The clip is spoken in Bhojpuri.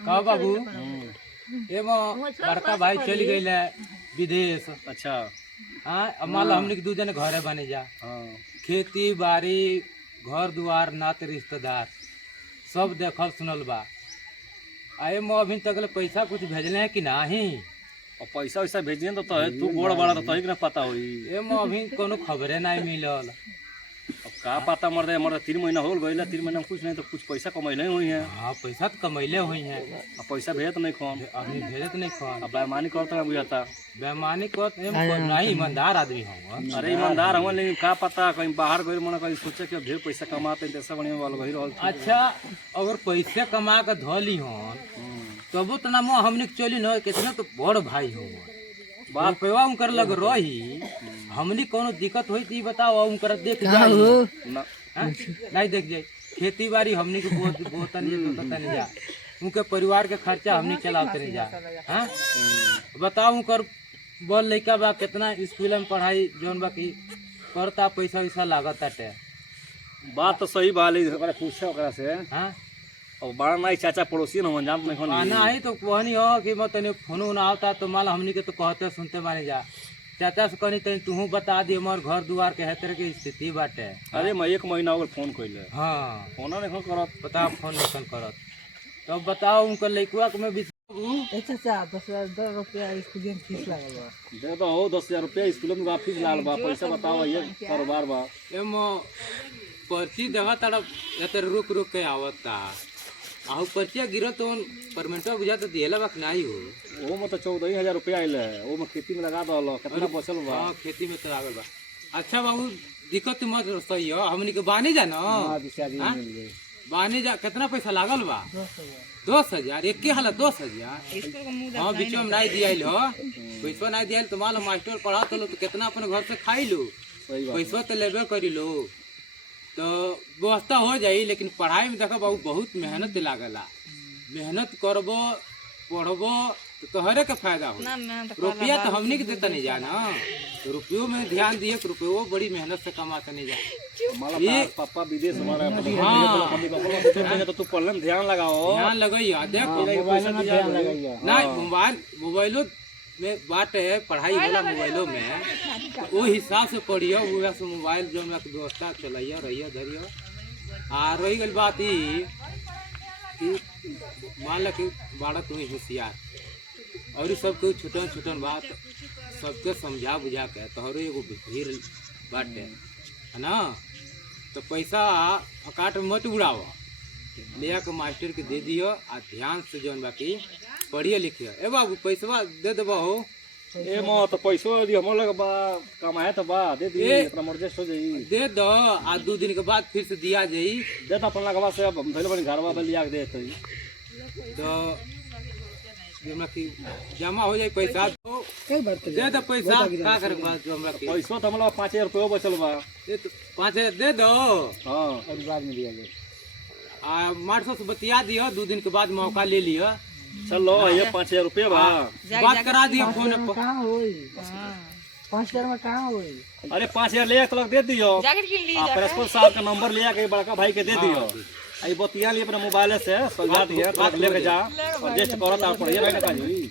का बाबू एमो बड़का भाई चल गई विदेश। अच्छा। हाँ मान लो हमने दू जने घरे बने जा। हाँ। खेती बाड़ी घर दुआर नाते रिश्तेदार सब देखल सुनल बा। आए मो अभी तक पैसा कुछ भेजले है कि नहीं? और पैसा वैसा भेजिए तो तू गोड़ बड़ा तो तही के ना पता हुई। ए मो अभी कोनो खबरे नहीं मिलल। अब का पता मर्दे 3 महीना हो गई, 3 महीना में कुछ नहीं तो कुछ पैसा कमैले हुई है। हाँ पैसा तो कमैले हुई है। अब पैसा भेजत नहीं खोन, अभी भेजत नहीं खोन। अब बेईमानी करता है बुझाता। बेईमानी कर नहीं, ईमानदार आदमी हूँ। अरे ईमानदार हूँ लेकिन का पता कहीं बाहर गई मन कहीं सोचे कि ढेर पैसा कमाते जैसा बढ़िया वाल वही रहल। अच्छा अगर पैसे कमा के धोली हन तबो तो ना मो हमने चली न कितना तो बड़ भाई हो बाप पेवा उनकर लग रही हमनी कोनो दिक्कत होई ती बताओ उनकर देख जाई ना नहीं देख जाई। खेती बाड़ी हमनी के बहुत नहीं तो नहीं जा उनके परिवार के खर्चा हमनी चलाते नहीं जा। हां बताओ उनकर बोल लइका बा कितना स्कूल में पढ़ाई जोन बा की करता पैसा वैसा लागत आटे। बात तो सही बा लेकिन ओकरा पूछे ओकरा से। हां और बड़ा नहीं चाचा पड़ोसी न जानत नहीं खोन आना ही तो कहनी हो कि मैं तने फोन उन आवता तो माल हमनी के तो कहते सुनते माने जा। चाचा से कहनी तनी तू बता दी हमार घर दुआर के हेतर के स्थिति बाटे। अरे मैं 1 महीना हो फोन कइले। हाँ फोन नहीं करत बता फोन नहीं करत तो बताओ उनका लइकवा के मैं चाचा 10,000 रुपया स्कूल में फीस लागल बा। दे दो 10,000 रुपया स्कूल में फीस लाल बा। पैसा बताओ ये कारोबार बा। एमो पर्ची देवा तड़ा एतर रुक रुक के आवता आहु पर्चिया गिरो तो परमेंटवा बुझा तो दिएला बा नहीं हो। वो में तो 14,000 रुपया आइले। वो में खेती में लगा दो कितना बचल बा। हां खेती में तो आवे बा। अच्छा बाबू दिक्कत मत सही हो हमनी के बानी जा न। हां बानी जा कितना पैसा लागल बा? 10,000 एक के हाल 10,000। हाँ बीच में नहीं दियाइल हो पैसा नहीं दियाइल तो मान लो मास्टर पढ़ा तो कितना अपने घर से खाई लो पैसा तो लेबे करी लो तो व्यवस्था हो जाई। लेकिन पढ़ाई में देखो बाबू बहुत मेहनत लागला। मेहनत करबो पढ़बो तो तोहरे के फायदा हो। रुपया तो हमने के देता नहीं जाना तो रुपयों में ध्यान दिए रुपयों बड़ी मेहनत से कमाता नहीं जा। पापा विदेश तो तू पढ़ने में ध्यान लगाओ। ध्यान लगाइए देख नहीं मोबाइलों में बात है पढ़ाई वाला मोबाइलों में वो हिसाब से पढ़ियो वो से मोबाइल जो व्यवस्था चलाइए रहिए धरियो। आ रही गई बात ही मान लो कि बाड़ा तुम्हें होशियार और सब कोई छुटन छुटन बात सबके समझा बुझा के तोहरो एगो भीड़ बाटे है ना तो पैसा फकाट में मत उड़ाओ ले के मास्टर के दे दियो आ ध्यान से जौन बाकी पढ़िए लिखिए। ए बाबू पैसा दे देबो हो। ए मो तो पैसा दी हमर लग बा कमाए तो बा दे दी अपना मर्जी हो जाई दे दो आ 2 दिन के बाद फिर से दिया जाई। दे तो अपन लगवा से अब धइल बनी घरवा पे लिया के दे तो हमरा की जमा हो जाए पैसा तो दे दो पैसा का करे बात जो हमरा की पैसा तो हमरा 5,000 रुपया बचल बा। दे तो 5,000 दे दो। हां और बाद में दिया जाए आ मार्सो से बतिया दियो 2 दिन के बाद मौका ले लियो। चलो ये 5,000 रुपया बा बात करा दियो फोन पर। कहां होई 5,000 में कहां होई? अरे 5,000 ले तो दे दियो। प्रिंसिपल साहब का नंबर लिया के बड़का भाई के दे दियो। आई बतिया लिए अपने मोबाइल से सजा दिया तो लेके जा और जेस्ट करत आप पढ़िए ना का जी।